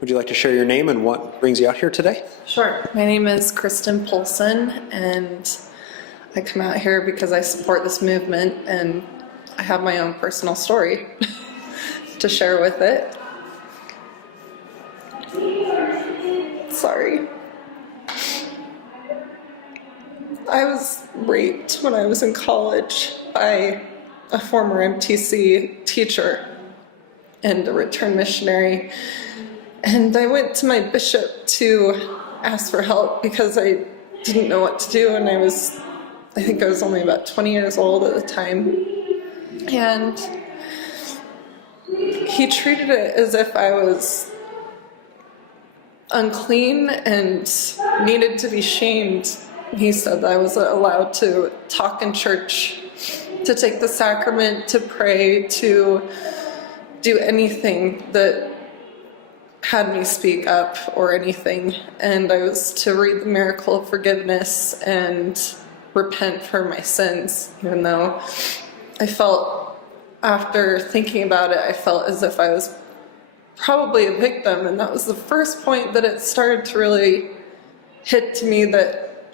Would you like to share your name and what brings you out here today? Sure. My name is Kristen Polson, and I come out here because I support this movement, and I have my own personal story to share with it. Sorry. I was raped when I was in college by a former MTC teacher and a return missionary. And I went to my bishop to ask for help because I didn't know what to do, and I think I was only about 20 years old at the time. And he treated it as if I was unclean and needed to be shamed. He said that I wasn't allowed to talk in church, to take the sacrament, to pray, to do anything that had me speak up or anything. And I was to read the miracle of forgiveness and repent for my sins, even though I felt, after thinking about it, I felt as if I was probably a victim. And that was the first point that it started to really hit to me that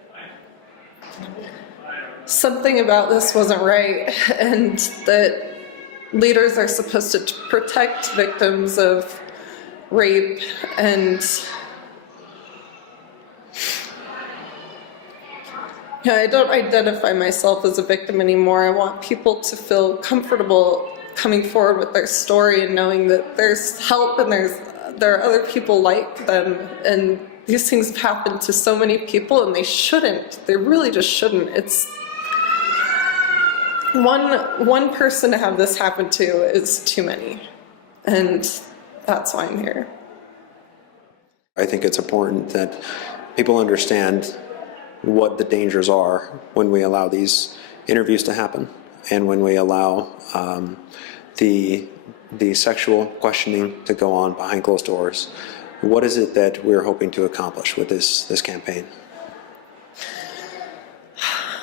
something about this wasn't right, and that leaders are supposed to protect victims of rape. And I don't identify myself as a victim anymore. I want people to feel comfortable coming forward with their story and knowing that there's help and there are other people like them, and these things have happened to so many people, and they shouldn't. They really just shouldn't. It's one person to have this happen to is too many, and that's why I'm here. I think it's important that people understand what the dangers are when we allow these interviews to happen, and when we allow the sexual questioning to go on behind closed doors. What is it that we're hoping to accomplish with this campaign?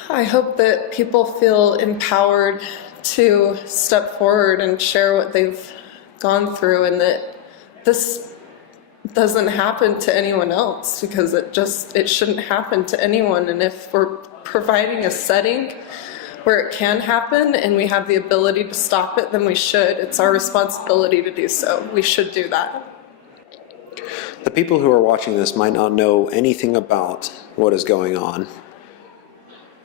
I hope that people feel empowered to step forward and share what they've gone through, and that this doesn't happen to anyone else, because it shouldn't happen to anyone. And if we're providing a setting where it can happen and we have the ability to stop it, then we should. It's our responsibility to do so. We should do that. The people who are watching this might not know anything about what is going on.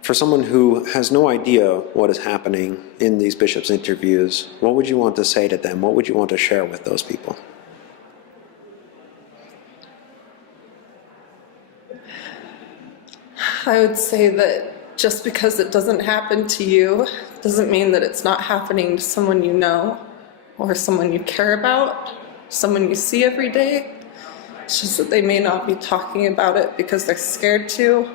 For someone who has no idea what is happening in these bishops' interviews, what would you want to say to them? What would you want to share with those people? I would say that just because it doesn't happen to you doesn't mean that it's not happening to someone you know, or someone you care about, someone you see every day. It's just that they may not be talking about it because they're scared to.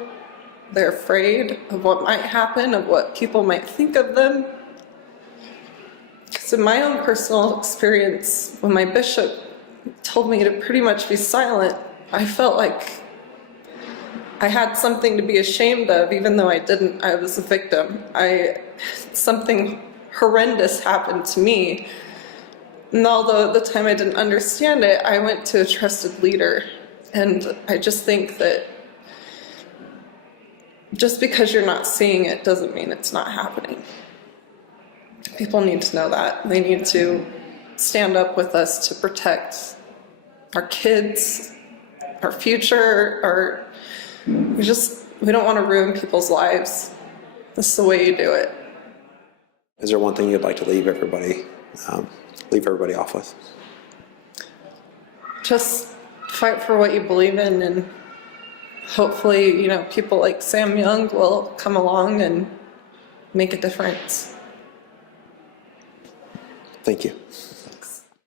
They're afraid of what might happen, of what people might think of them. Because in my own personal experience, when my bishop told me to pretty much be silent, I felt like I had something to be ashamed of, even though I didn't. I was a victim. Something horrendous happened to me. And although at the time I didn't understand it, I went to a trusted leader. And I just think that just because you're not seeing it doesn't mean it's not happening. People need to know that. They need to stand up with us to protect our kids, our future, we don't want to ruin people's lives. This is the way you do it. Is there one thing you'd like to leave everybody off with? Just fight for what you believe in, and hopefully, people like Sam Young will come along and make a difference. Thank you.